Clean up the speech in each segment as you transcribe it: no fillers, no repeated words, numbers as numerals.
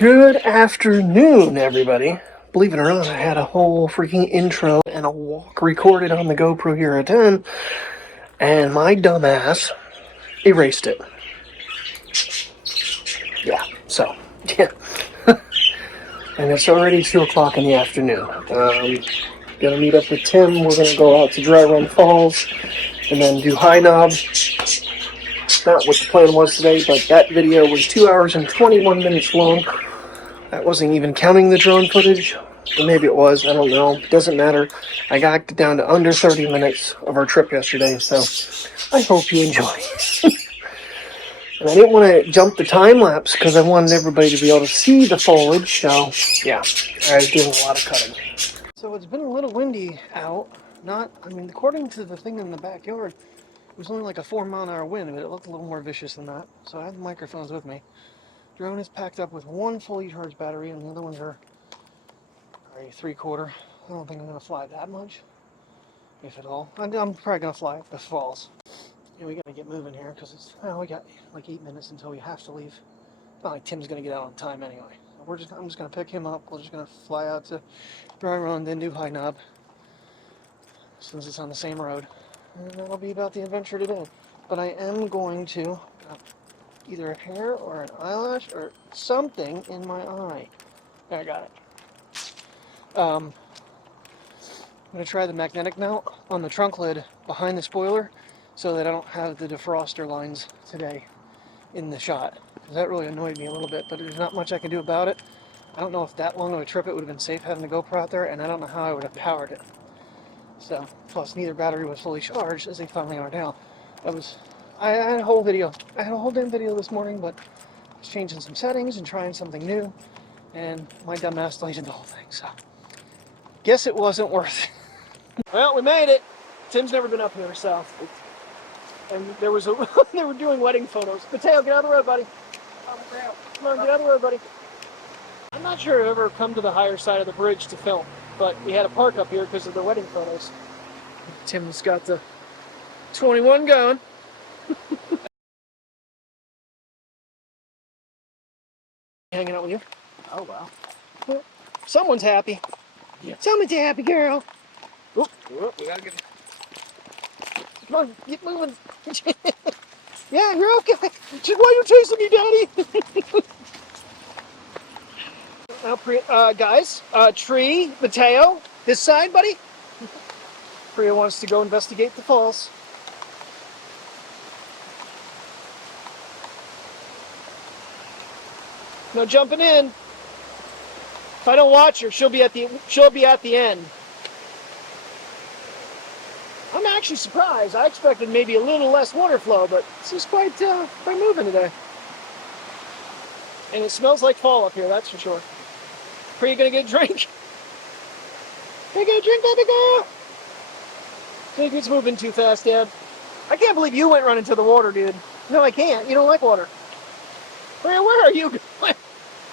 Good afternoon, everybody. Believe it or not, I had a whole freaking intro and a walk recorded on the GoPro Hero 10, and my dumbass erased it. Yeah, so, yeah. And it's already 2 o'clock in the afternoon. Gonna meet up with Tim. We're gonna go out to Dry Run Falls and then do High Knob. Not what the plan was today, but that video was 2 hours and 21 minutes long. That wasn't even counting the drone footage. Or maybe it was, I don't know. Doesn't matter. I got down to under 30 minutes of our trip yesterday, so I hope you enjoy. And I didn't want to jump the time lapse because I wanted everybody to be able to see the foliage, so yeah, I was doing a lot of cutting. So it's been a little windy out. According to the thing in the backyard, it was only like a 4-mile-an-hour wind, but it looked a little more vicious than that. So I had the microphones with me. Drone is packed up with one fully charged battery, and the other ones are a 3/4. I don't think I'm going to fly that much, if at all. I'm probably going to fly if it falls. Yeah, we got to get moving here because we got like 8 minutes until we have to leave. Not like Tim's going to get out on time anyway. I'm just going to pick him up. We're just going to fly out to Dry Run, then do High Knob, since it's on the same road. And that'll be about the adventure today. But I am going to either a hair or an eyelash or something in my eye. There, I got it. I'm going to try the magnetic mount on the trunk lid behind the spoiler so that I don't have the defroster lines today in the shot. Because that really annoyed me a little bit, but there's not much I can do about it. I don't know if that long of a trip it would have been safe having the GoPro out there, and I don't know how I would have powered it. So, plus neither battery was fully charged as they finally are now. I had a whole damn video this morning, but I was changing some settings and trying something new, and my dumbass deleted the whole thing, so guess it wasn't worth it. Well, we made it. Tim's never been up here, so. And they were doing wedding photos. Mateo, get out of the road, buddy. Come on, get out of the road, buddy. I'm not sure I've ever come to the higher side of the bridge to film, but we had to park up here because of the wedding photos. Tim's got the 21 going. Hanging out with you. Oh, wow. Well, someone's happy. Yeah. Someone's a happy girl. Whoop, we gotta get... Come on, get moving. Yeah, you're okay. Why are you chasing me, Daddy? Now, guys, Tree, Mateo, this side, buddy. Priya wants to go investigate the falls. No jumping in. If I don't watch her, she'll be at the end. I'm actually surprised. I expected maybe a little less water flow, but this is quite moving today. And it smells like fall up here, that's for sure. Priya gonna get a drink? Can I get a drink, baby girl? I think it's moving too fast, Dad. I can't believe you went running to the water, dude. No, I can't. You don't like water. Priya, where are you going?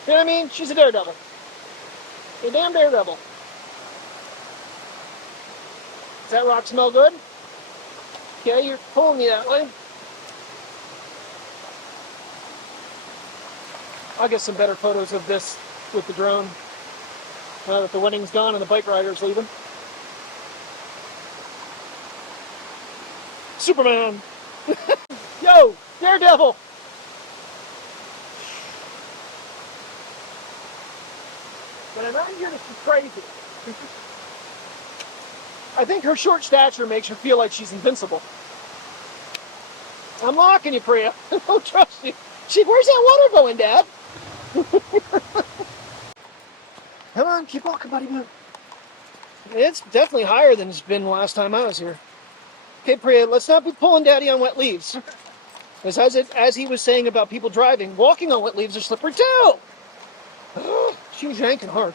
You know what I mean? She's a daredevil. You're a damn daredevil. Does that rock smell good? Okay, you're pulling me that way. I'll get some better photos of this with the drone now that the wedding's gone and the bike rider's leaving. Superman! Yo, daredevil! But I'm out here to be crazy. I think her short stature makes her feel like she's invincible. I'm locking you, Priya. I don't trust you. Where's that water going, Dad? Come on, keep walking, buddy. It's definitely higher than it's been last time I was here. Okay, Priya, let's not be pulling Daddy on wet leaves. Because as he was saying about people driving, walking on wet leaves are slippery too. She was yanking hard.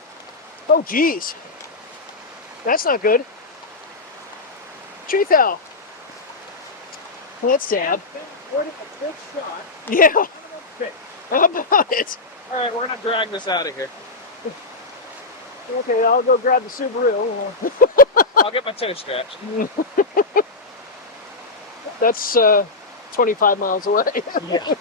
Oh, geez. That's not good. Tree fell. Well, that's sad. What a big shot. Yeah. How about it? Alright, we're gonna drag this out of here. Okay, I'll go grab the Subaru. I'll get my toe scratched. That's 25 miles away. Yeah.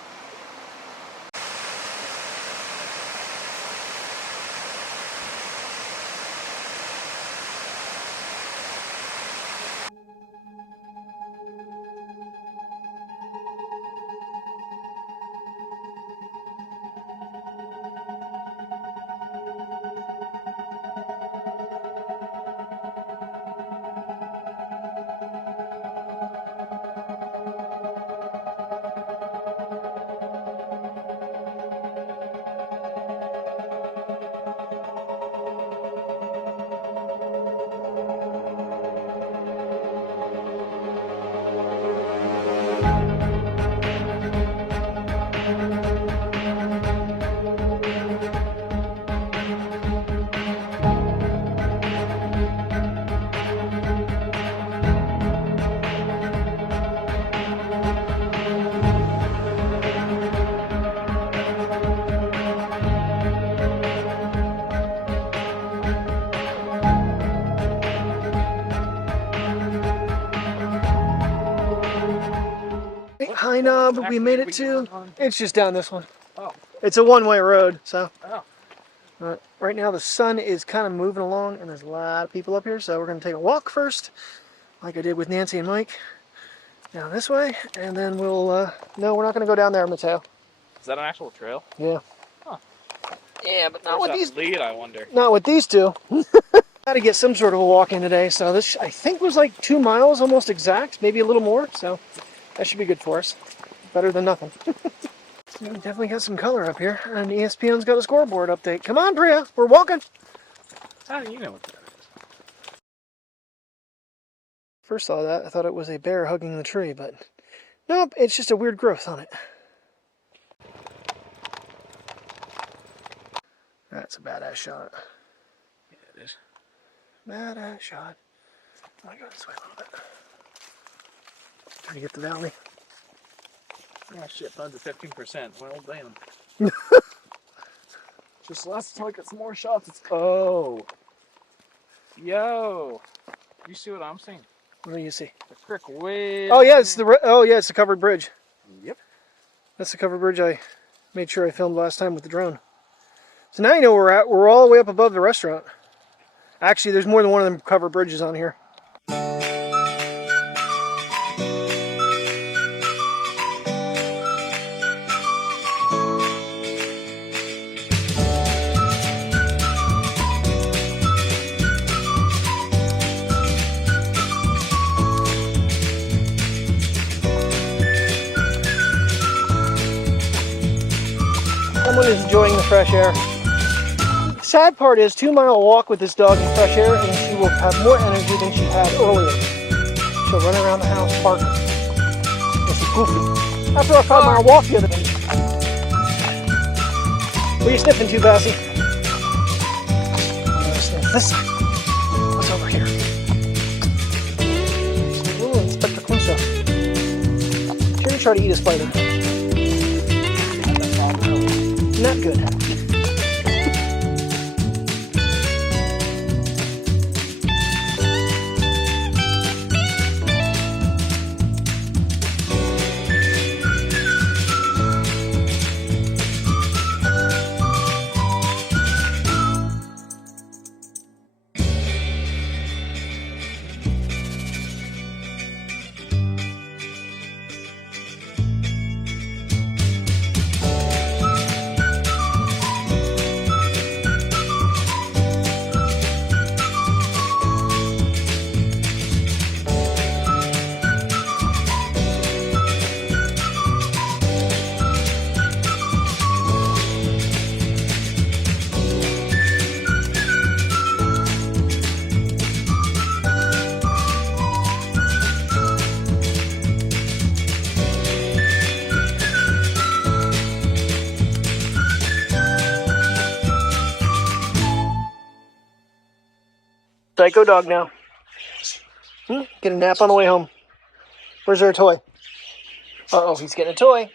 High Knob, we made it to. It's just down this one. Oh. It's a one-way road, so. Oh. Right now the sun is kind of moving along, and there's a lot of people up here, so we're going to take a walk first, like I did with Nancy and Mike, down this way, and then we'll, no, we're not going to go down there, Mateo. Is that an actual trail? Yeah. Huh. Yeah, but not Where's with that these. lead, I wonder. Not with these two. Got to get some sort of a walk in today, so this I think was like 2 miles almost exact, maybe a little more, so that should be good for us. Better than nothing. We definitely got some color up here, and ESPN's got a scoreboard update. Come on, Priya, we're walking. How do you know what that is? First saw that, I thought it was a bear hugging the tree, but nope, it's just a weird growth on it. That's a badass shot. Yeah, it is. Badass shot. I go this way a little bit. Try to get the valley. Oh shit, buds at 15%. Well, damn. Just last time I got some more shots. It's oh. Yo. You see what I'm seeing? What do you see? The creek way. Oh yeah, it's the covered bridge. Yep. That's the covered bridge I made sure I filmed last time with the drone. So now you know where we're at. We're all the way up above the restaurant. Actually, there's more than one of them covered bridges on here. Someone is enjoying the fresh air. Sad part is 2 mile walk with this dog in fresh air, and she will have more energy than she had earlier. She'll run around the house barking. And she's goofy. After our 5 mile walk the other day. What are you sniffing to, Bassie? I'm gonna sniff this side. What's over here? Ooh, Inspector Clouseau. Sure to try to eat a spider. Not good. Psycho dog now. Get a nap on the way home. Where's their toy? Uh-oh, he's getting a toy.